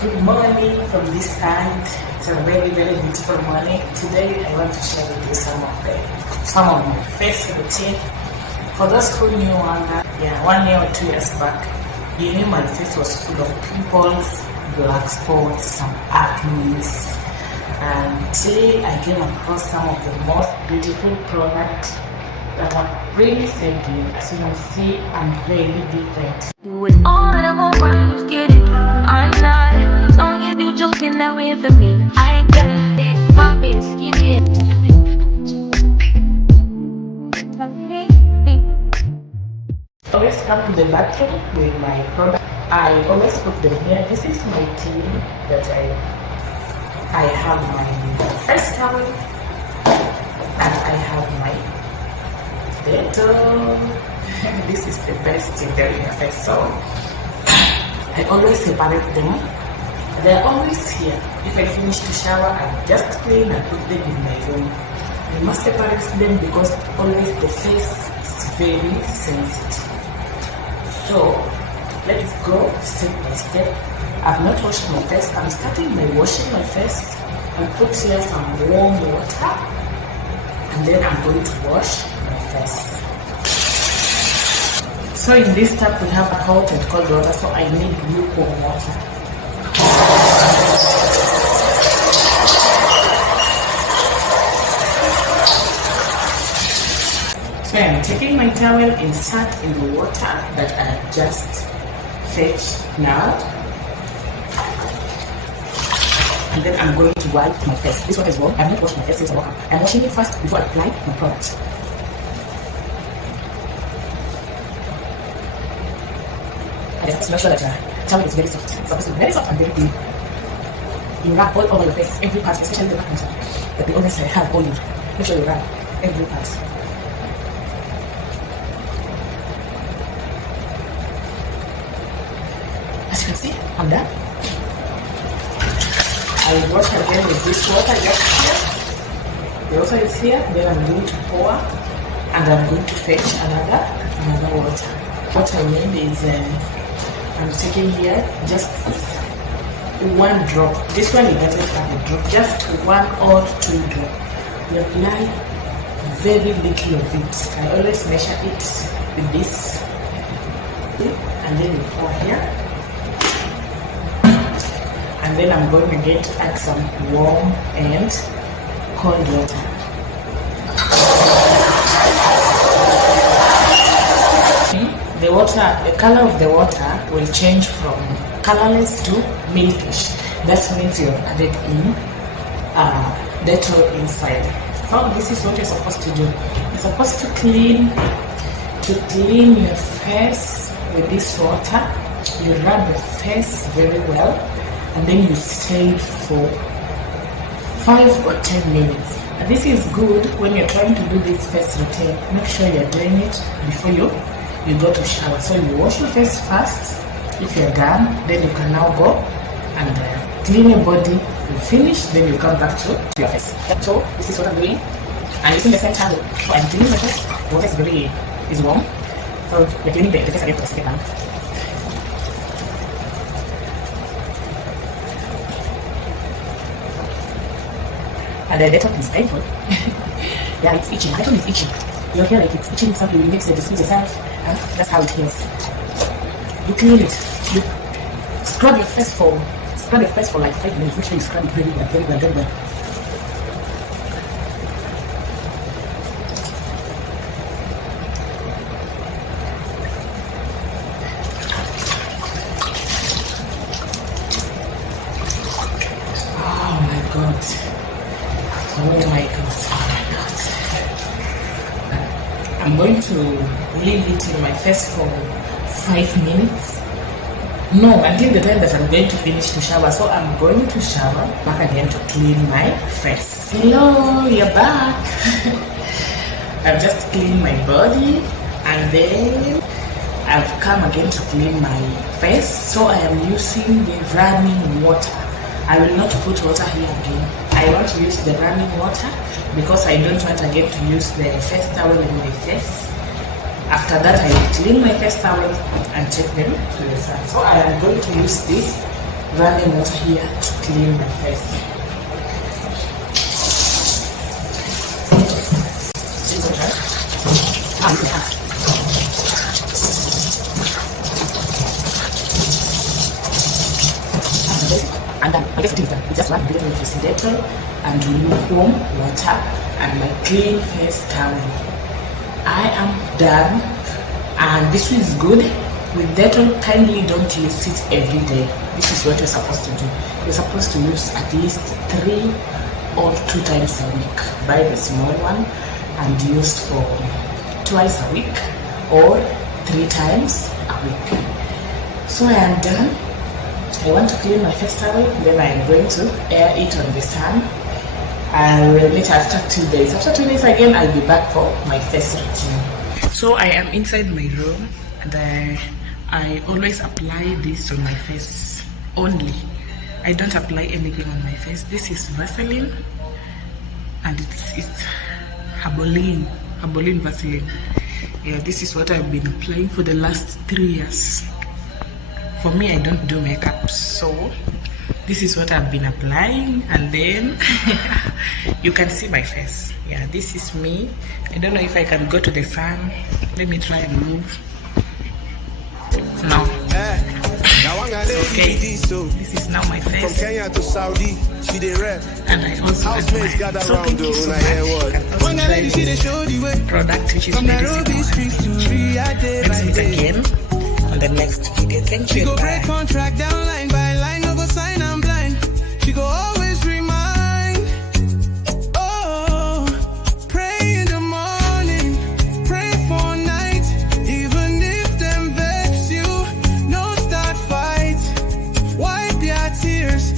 Good morning from this side. It's a very, very beautiful morning. Today I want to share with you some of my face routine. For those who knew 1 year or 2 years back, you knew my face was full of pimples, black spots, some acne, and today I came across some of the most beautiful products that have really saved me. As you can see, I'm very different. Do it all in my brain, get it. I'm not, as long as you joking that way for me. I got it, my bitch, you can. Always come to the bathroom with my product. I always put them here. This is my tea that I have my face towel and I have my Dettol. This is the best thing there in the face, so I always separate them. They're always here. If I finish to shower, I just clean and put them in my room. I must separate them because always the face is very sensitive. So let's go step by step. I've not washed my face. I'm starting by washing my face. I'll put here some warm water and then I'm going to wash my face. So in this tap we have hot and cold water, so I need lukewarm water. So I'm taking my towel, insert in the water that I have just fetched now. And then I'm going to wipe my face. This water is warm. I've not washed my face since I woke up. I'm washing it first before I apply my product. I just have to make sure that your towel is very soft. It's supposed to be very soft and very clean. You rub all over your face, every part, especially the back part. But they always have oil. Make sure you rub every part. As you can see, I'm done. I wash again with this water just here. The water is here, then I'm going to pour and I'm going to fetch another water. What I mean is I'm taking here just one drop. This one it doesn't have a drop, just 1 or 2 drops. You apply very little of it. I always measure it with this, and then you pour here. And then I'm going again to add some warm and cold water. The color of the water will change from colorless to milkish. That means you've added in Dettol inside. So this is what you're supposed to do. You're supposed to clean your face with this water. You rub the face very well, and then you stay for 5 or 10 minutes. And this is good when you're trying to do this face routine. Make sure you're doing it before you go to shower. So you wash your face first. If you're done, then you can now go and clean your body. You finish, then you come back to your face. So this is what I'm doing. I'm using the same towel. So I'm cleaning my face. The water is warm. So we're cleaning the face again for the second time. And the Dettol is painful. Yeah, it's itching. Dettol is itching. You'll hear like it's itching something. You mix it, you squeeze yourself, and that's how it heals. You clean it. You scrub your face for like 5 minutes. Make sure you scrub it very well, very well, very well. Oh my God. Oh my God. I'm going to leave it in my face for 5 minutes. No, until the time that I'm going to finish to shower. So I'm going to shower back again to clean my face. Hello, you're back. I've just cleaned my body and then I've come again to clean my face. So I am using the running water. I will not put water here again. I want to use the running water because I don't want again to use the face towel in my face. After that, I will clean my face towel and take them to the sun. So I am going to use this running water here to clean my face. And then my face is done. Just one little bit of Dettol and lukewarm water and my clean face towel. I am done, and this is good. With Dettol, kindly don't use it every day. This is what you're supposed to do. You're supposed to use at least 3 or 2 times a week. Buy the small one and use for twice a week or 3 times a week. So I am done. I want to clean my face towel, then I'm going to air it on the sun. I will meet after 2 days. After 2 days again, I'll be back for my face routine. So I am inside my room and I always apply this on my face only. I don't apply anything on my face. This is Vaseline and it's Haboline Vaseline. Yeah, this is what I've been applying for the last 3 years. For me, I don't do makeup, so this is what I've been applying, and then you can see my face. Yeah, this is me. I don't know if I can go to the sun. Let me try and move. No. Okay, this is now my face. From Kenya to Saudi, she dey rap. And I also admire. So thank you so much. You can also try this product, which is very simple. Let's meet again on the next video. Thank you. Bye. Contract down line by line, no go sign, I'm blind. She go always remind. Oh, pray in the morning, pray for night. Even if them vex you, no start fight. Wipe your tears.